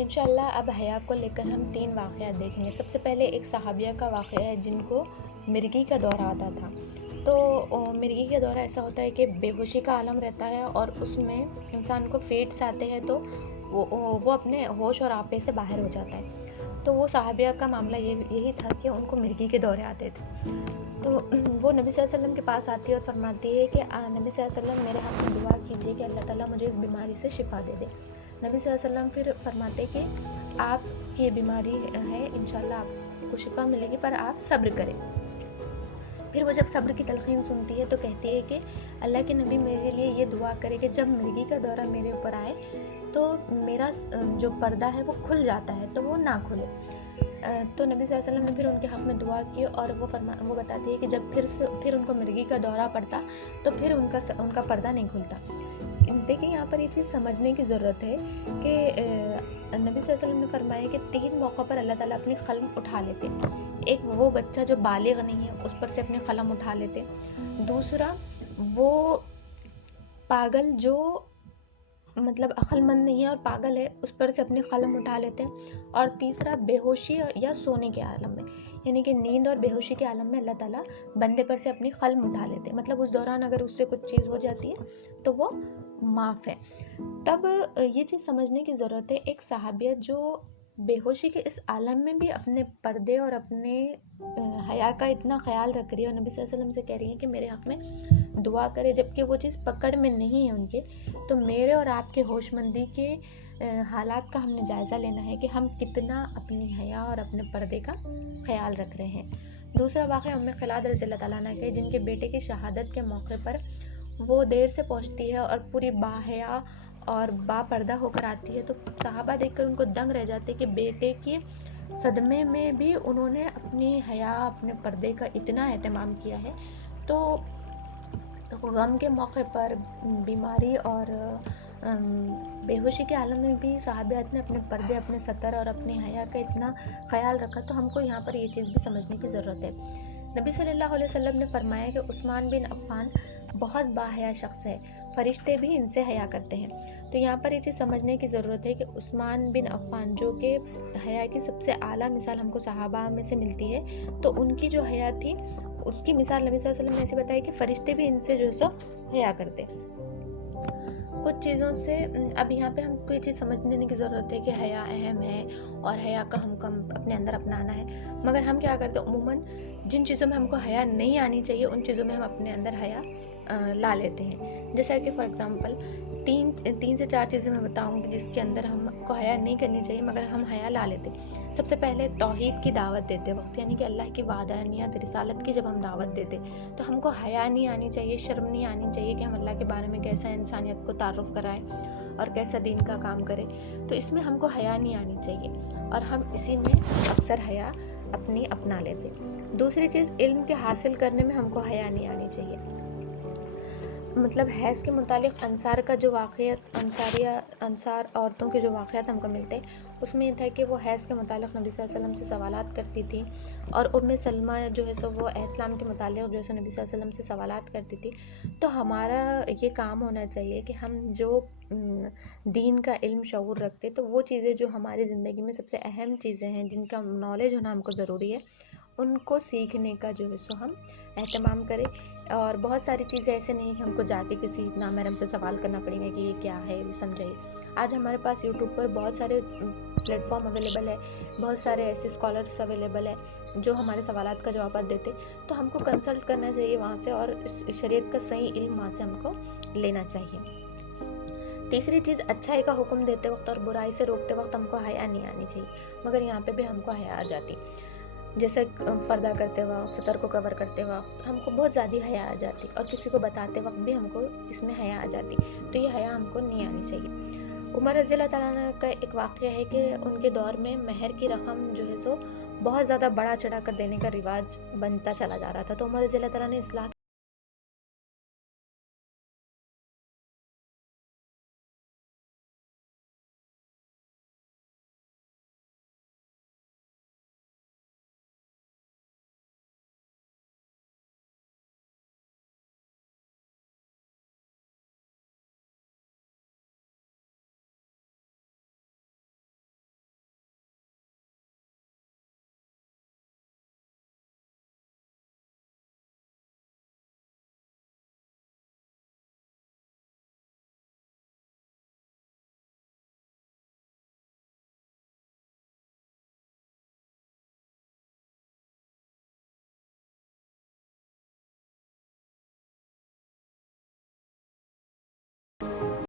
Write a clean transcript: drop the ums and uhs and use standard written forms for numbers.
इंशाअल्लाह अब हया को लेकर हम 3 वाक़यात देखेंगे। सबसे पहले एक सहाबिया का वाक़या है जिनको मिर्गी का दौरा आता था। तो मिर्गी का दौरा ऐसा होता है कि बेहोशी का आलम रहता है और उसमें इंसान को फिट्स आते हैं, तो वो अपने होश और आपे से बाहर हो जाता है। तो वो सहाबिया का मामला यही था कि उनको मिर्गी के दौरे आते थे। तो वो नबी सल्लल्लाहु अलैहि वसल्लम के पास आती है और फरमाती है कि नबी सल्लल्लाहु अलैहि वसल्लम मेरे हाथ में दुआ कीजिए कि अल्लाह ताला मुझे इस बीमारी से शिफा दे दे। नबी सल्लल्लाहु अलैहि वसल्लम फिर फरमाते कि आपकी ये बीमारी है, इंशाल्लाह आपको शिफा मिलेगी, पर आप सब्र करें। फिर वो जब सब्र की तलखीन सुनती है तो कहती है कि अल्लाह के नबी मेरे लिए ये दुआ करे कि जब मिर्गी का दौरा मेरे ऊपर आए तो मेरा जो पर्दा है वो खुल जाता है तो वो ना खुले। तो नबी सल्लल्लाहु अलैहि वसल्लम ने फिर उनके हक़ में दुआ की और वो बताती है कि जब फिर उनको मिर्गी का दौरा पड़ता तो फिर उनका पर्दा नहीं खुलता। देखिए, यहाँ पर ये चीज़ समझने की ज़रूरत है कि नबी सल्लल्लाहु अलैहि वसल्लम ने फरमाया कि 3 मौक़ों पर अल्लाह ताला अपनी क़लम उठा लेते। एक वो बच्चा जो बालिग़ नहीं है उस पर से अपनी क़लम उठा लेते। दूसरा वो पागल जो मतलब अक्लमंद नहीं है और पागल है उस पर से अपनी क़लम उठा लेते हैं। और तीसरा बेहोशी या सोने के आलम में, यानी कि नींद और बेहोशी के आलम में अल्लाह ताला बंदे पर से अपनी क़लम उठा लेते हैं। मतलब उस दौरान अगर उससे कुछ चीज़ हो जाती है तो वो माफ़ है। तब ये चीज़ समझने की ज़रूरत है, एक सहाबिया जो बेहोशी के इस आलम में भी अपने पर्दे और अपने हया का इतना ख्याल रख रही है और नबी सल्लल्लाहु अलैहि वसल्लम से कह रही है कि मेरे हक़ में दुआ करे, जबकि वो चीज़ पकड़ में नहीं है उनके। तो मेरे और आपके होशमंदी के हालात का हमने जायज़ा लेना है कि हम कितना अपनी हया और अपने पर्दे का ख्याल रख रहे हैं। दूसरा वाक़या उम्मे ख़िलाद रज़ियल्लाहु ताला अन्हा का है, जिनके बेटे की शहादत के मौके पर वो देर से पहुंचती है और पूरी बाहया और बापर्दा होकर आती है। तो सहाबा देखकर उनको दंग रह जाते कि बेटे के सदमे में भी उन्होंने अपनी हया अपने पर्दे का इतना एहतमाम किया है। तो गम के मौके पर, बीमारी और बेहोशी के आलम में भी सहाबियात ने अपने पर्दे, अपने सतर और अपनी हया का इतना ख्याल रखा। तो हमको यहाँ पर ये चीज़ भी समझने की ज़रूरत है। नबी सल्लल्लाहु अलैहि वसल्लम ने फरमाया कि उस्मान बिन अफ़्फ़ान बहुत बाहया शख्स है, फ़रिश्ते भी इनसे हया करते हैं। तो यहाँ पर ये चीज़ समझने की ज़रूरत है कि उस्मान बिन अफ़्फ़ान जो कि हया की सबसे आला मिसाल हमको सहाबा में से मिलती है, तो उनकी जो हया थी उसकी मिसाल नबी सल्लल्लाहु अलैहि वसल्लम ने ऐसे बताई कि फ़रिश्ते भी इनसे जो सो हया करते। कुछ चीज़ों से अब यहाँ पे हमको ये चीज़ समझने की ज़रूरत है कि हया अहम है और हया का हमको अपने अंदर अपनाना है। मगर हम क्या करते हैं, उमूमन जिन चीज़ों में हमको हया नहीं आनी चाहिए उन चीज़ों में हम अपने अंदर हया ला लेते हैं। जैसा कि फॉर एग्ज़ाम्पल 3 से 4 चीज़ें मैं बताऊँगी जिसके अंदर हमको हया नहीं करनी चाहिए मगर हम हया ला लेते हैं। सबसे पहले तौहीद की दावत देते वक्त, यानी कि अल्लाह की वादानियत रिसालत की जब हम दावत देते तो हमको हया नहीं आनी चाहिए, शर्म नहीं आनी चाहिए कि हम अल्लाह के बारे में कैसा इंसानियत को तारुफ़ कराएं और कैसा दीन का काम करें। तो इसमें हमको हया नहीं आनी चाहिए और हम इसी में अक्सर हया अपनी अपना लेते। दूसरी चीज़, इल्म के हासिल करने में हमको हया नहीं आनी चाहिए। मतलब हैज़ के मुतालिक अंसार का जो वाक़यात, अंसार औरतों के जो वाक़यात हमको मिलते हैं उसमें ये था कि वो हैज़ के मुतालिक नबी सल्लल्लाहु अलैहि वसल्लम से सवालात करती थी और उम्मे सलमा जो है सो वो इस्लाम के मुतालिक जो है सो नबी सल्लल्लाहु अलैहि वसल्लम से सवालात करती थी। तो हमारा ये काम होना चाहिए कि हम जो दीन का इल्म शऊर रखते तो वो चीज़ें जो हमारी ज़िंदगी में सबसे अहम चीज़ें हैं जिनका नॉलेज होना हमको ज़रूरी है, उनको सीखने का जो है सो हम एहतमाम करें। और बहुत सारी चीज़ें ऐसे नहीं कि हमको जाके किसी नामहरम से सवाल करना पड़ेगा कि ये क्या है, ये समझाइए। आज हमारे पास यूट्यूब पर बहुत सारे प्लेटफॉर्म अवेलेबल है, बहुत सारे ऐसे स्कॉलर्स अवेलेबल है जो हमारे सवालात का जवाब देते। तो हमको कंसल्ट करना चाहिए वहाँ से और शरीयत का सही इल्म वहाँ से हमको लेना चाहिए। तीसरी चीज़, अच्छाई का हुक्म देते वक्त और बुराई से रोकते वक्त हमको हया नहीं आनी चाहिए, मगर यहाँ पे भी हमको हया आ जाती। जैसे पर्दा करते वक्त, सतर को कवर करते वक्त हमको बहुत ज़्यादा हया आ जाती और किसी को बताते वक्त भी हमको इसमें हया आ जाती। तो ये हया हमको नहीं आनी चाहिए। उमर रज़ियल्लाहु ताला अन्हु का एक वाक़या है कि उनके दौर में महर की रकम जो है सो बहुत ज़्यादा बढ़ा चढ़ा कर देने का रिवाज बनता चला जा रहा था। तो उमर रज़ियल्लाहु ताला ने इस्लाह